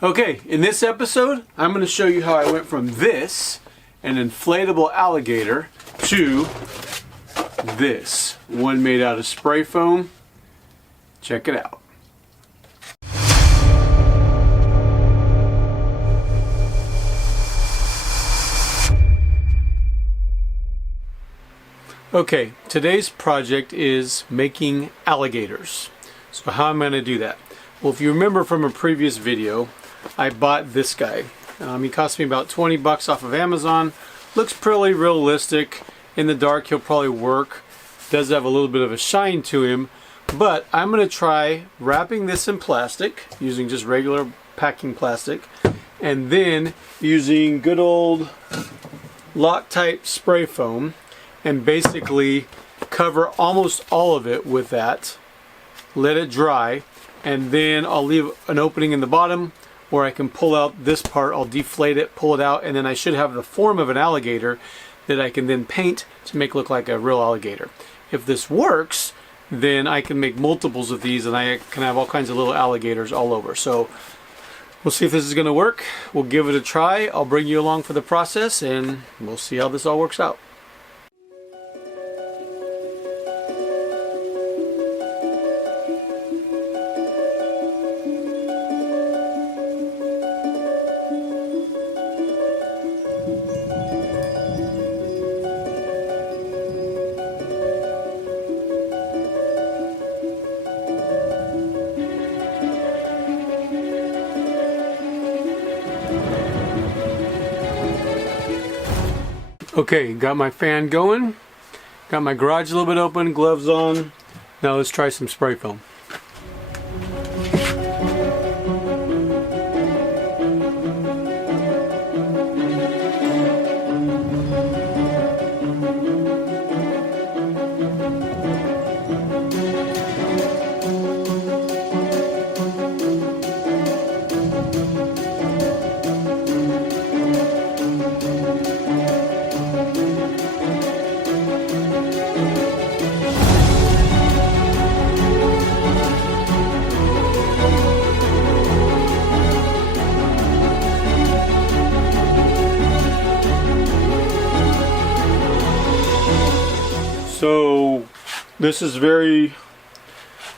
Okay, in this episode, I'm going to show you how I went from this, an inflatable alligator, to this, one made out of spray foam. Check it out. Okay, today's project is making alligators. So how am I going to do that? Well, if you remember from a previous video, I bought this guy. He cost me about 20 bucks off of Amazon. Looks pretty realistic. In the dark, he'll probably work. Does have a little bit of a shine to him. But I'm going to try wrapping this in plastic, using just regular packing plastic, and then using good old Loctite spray foam, and basically cover almost all of it with that. Let it dry, and then I'll leave an opening in the bottom where I can pull out this part. I'll deflate it, pull it out, and then I should have the form of an alligator that I can then paint to make look like a real alligator. If this works, then I can make multiples of these and I can have all kinds of little alligators all over. So we'll see if this is going to work. We'll give it a try. I'll bring you along for the process and we'll see how this all works out. Okay, got my fan going, got my garage a little bit open, gloves on. Now let's try some spray foam. So this is very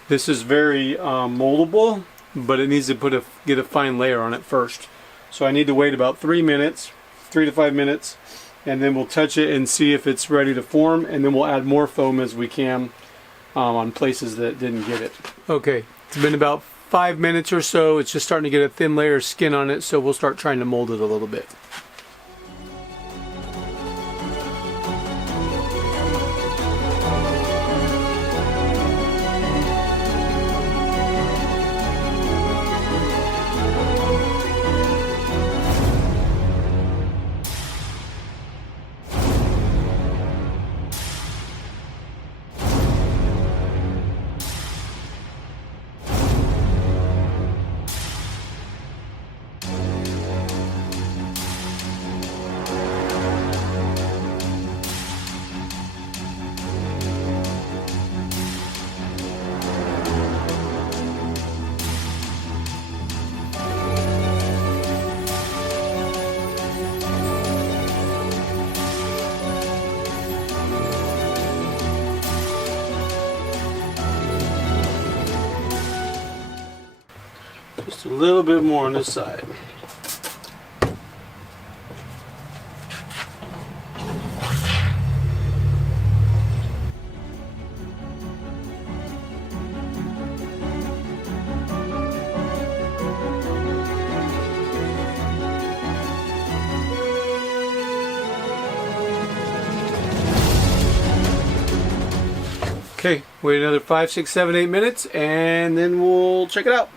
moldable, but it needs to get a fine layer on it first. So I need to wait about 3 to 5 minutes, and then we'll touch it and see if it's ready to form, and then we'll add more foam as we can on places that didn't get it. Okay, it's been about 5 minutes or so. It's just starting to get a thin layer of skin on it, so we'll start trying to mold it a little bit. Just a little bit more on this side. Okay, wait another 5, 6, 7, 8 minutes and then we'll check it out.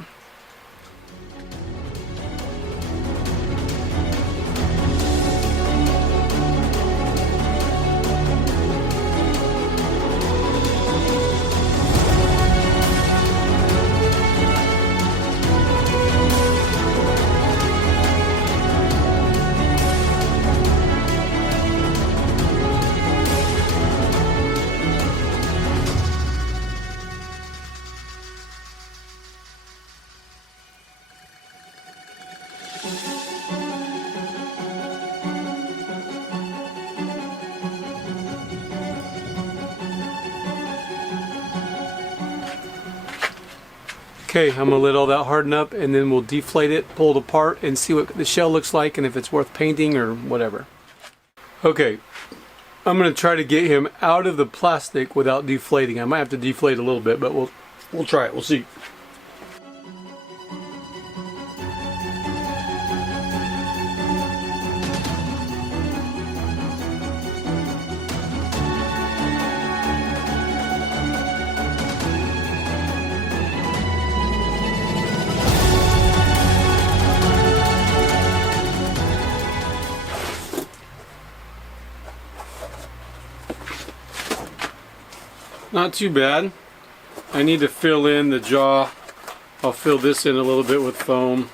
Okay, I'm gonna let all that harden up and then we'll deflate it, pull it apart, and see what the shell looks like and if it's worth painting or whatever. Okay, I'm gonna try to get him out of the plastic without deflating. I might have to deflate a little bit, but we'll try it. We'll see. Not too bad. I need to fill in the jaw. I'll fill this in a little bit with foam.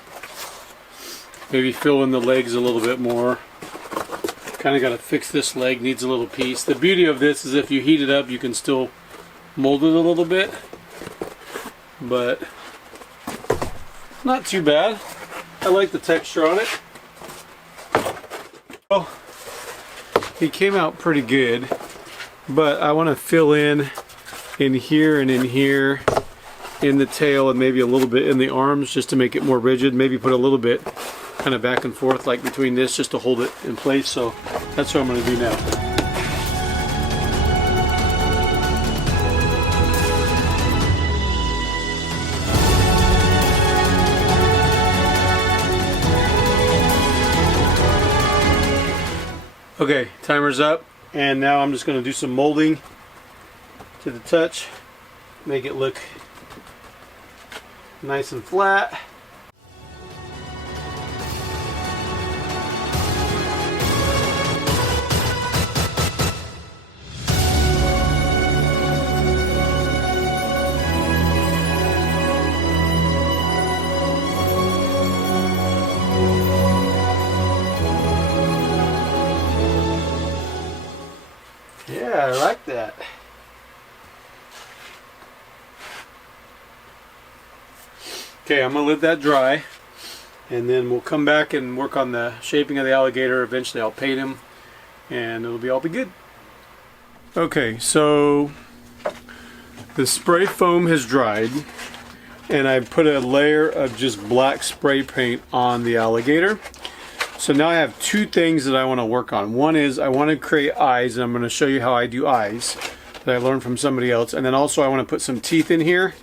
Maybe fill in the legs a little bit more. Kind of got to fix this leg, needs a little piece. The beauty of this is if you heat it up, you can still mold it a little bit. But not too bad. I like the texture on it. Well, he came out pretty good, but I want to fill in here and in here, in the tail, and maybe a little bit in the arms just to make it more rigid. Maybe put a little bit kind of back and forth like between this just to hold it in place. So that's what I'm going to do now. Okay, timer's up, and now I'm just going to do some molding to the touch, make it look nice and flat. Yeah, I like that. Okay, I'm going to let that dry, and then we'll come back and work on the shaping of the alligator. Eventually I'll paint him, and it'll be all be good. Okay, so the spray foam has dried, and I put a layer of just black spray paint on the alligator. So now I have two things that I want to work on. One is I want to create eyes, and I'm going to show you how I do eyes that I learned from somebody else. And then also I want to put some teeth in here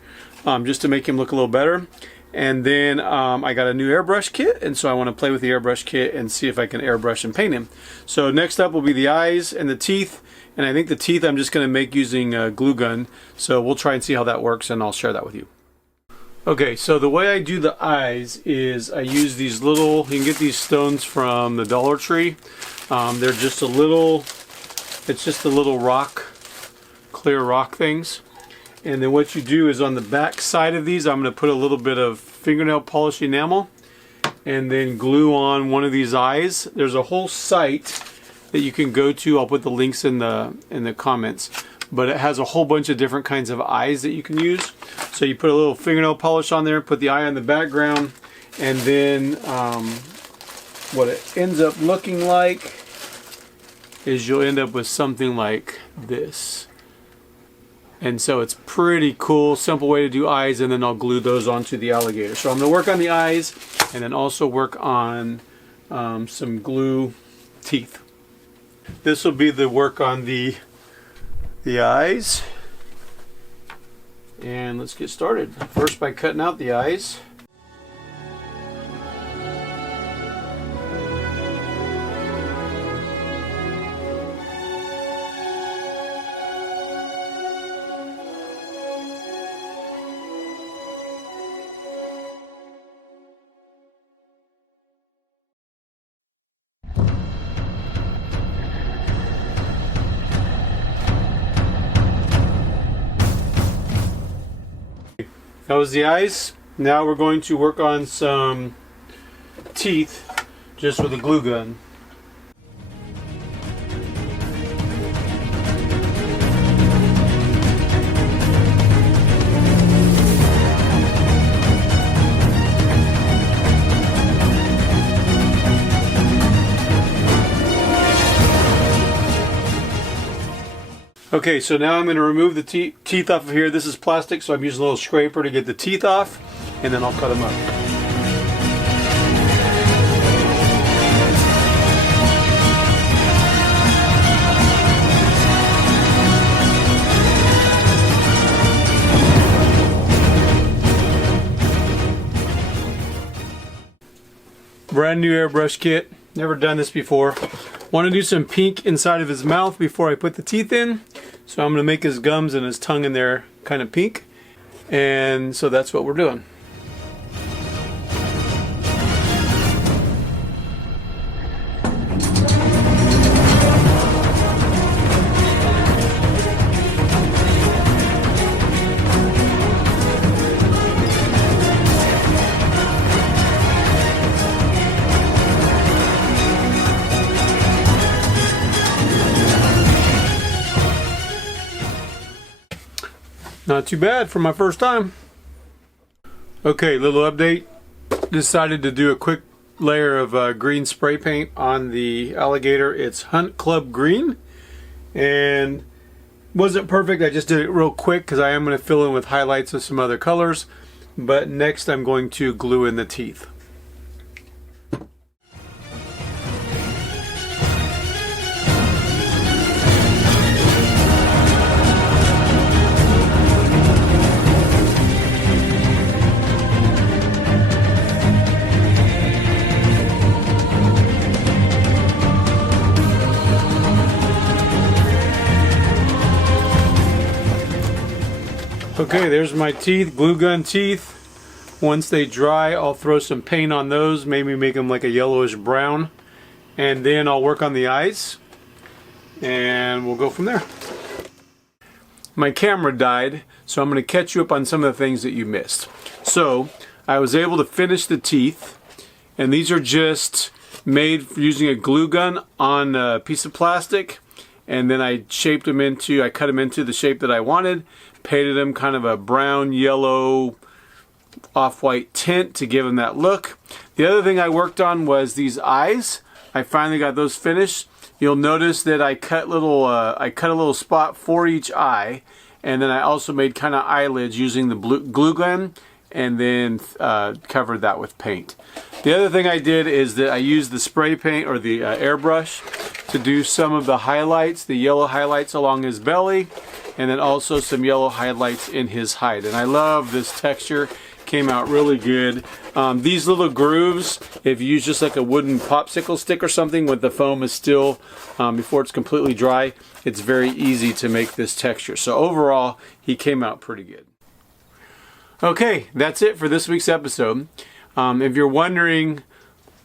just to make him look a little better. And then I got a new airbrush kit, and so I want to play with the airbrush kit and see if I can airbrush and paint him. So next up will be the eyes and the teeth, and I think the teeth I'm just going to make using a glue gun. So we'll try and see how that works, and I'll share that with you. Okay, so the way I do the eyes is I use these little, you can get these stones from the Dollar Tree. They're just a little, it's just a little rock, clear rock things. And then what you do is on the back side of these, I'm going to put a little bit of fingernail polish enamel and then glue on one of these eyes. There's a whole site that you can go to. I'll put the links in the comments. But it has a whole bunch of different kinds of eyes that you can use. So you put a little fingernail polish on there, put the eye on the background, and then what it ends up looking like is you'll end up with something like this. And so it's pretty cool, simple way to do eyes, and then I'll glue those onto the alligator. So I'm going to work on the eyes and then also work on some glue teeth. This will be the work on the eyes. And let's get started. First by cutting out the eyes. That was the eyes. Now we're going to work on some teeth just with a glue gun. Okay, so now I'm going to remove the teeth off of here. This is plastic, so I'm using a little scraper to get the teeth off, and then I'll cut them up. Brand new airbrush kit. Never done this before. Want to do some pink inside of his mouth before I put the teeth in. So I'm going to make his gums and his tongue in there kind of pink. And so that's what we're doing. Not too bad for my first time. Okay, little update. Decided to do a quick layer of green spray paint on the alligator. It's Hunt Club Green. And wasn't perfect. I just did it real quick because I am going to fill in with highlights of some other colors. But next I'm going to glue in the teeth. Okay, there's my teeth, glue gun teeth. Once they dry, I'll throw some paint on those, maybe make them like a yellowish brown. And then I'll work on the eyes, and we'll go from there. My camera died, so I'm going to catch you up on some of the things that you missed. So, I was able to finish the teeth, and these are just made using a glue gun on a piece of plastic. And then I cut them into the shape that I wanted, painted them kind of a brown, yellow, off-white tint to give them that look. The other thing I worked on was these eyes. I finally got those finished. You'll notice that I cut a little spot for each eye, and then I also made kind of eyelids using the glue gun, and then covered that with paint. The other thing I did is that I used the spray paint or the airbrush to do some of the highlights, the yellow highlights along his belly, and then also some yellow highlights in his hide. And I love this texture. Came out really good. These little grooves, if you use just like a wooden popsicle stick or something when the foam is still, before it's completely dry, it's very easy to make this texture. So overall, he came out pretty good. Okay, that's it for this week's episode. If you're wondering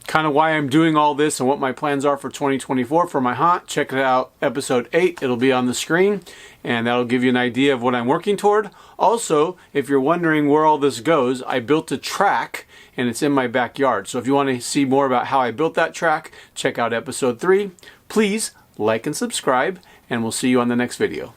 kind of why I'm doing all this and what my plans are for 2024 for my hunt, check it out, episode 8. It'll be on the screen, and that'll give you an idea of what I'm working toward. Also, if you're wondering where all this goes, I built a track, and it's in my backyard. So if you want to see more about how I built that track, check out episode 3. Please like and subscribe, and we'll see you on the next video.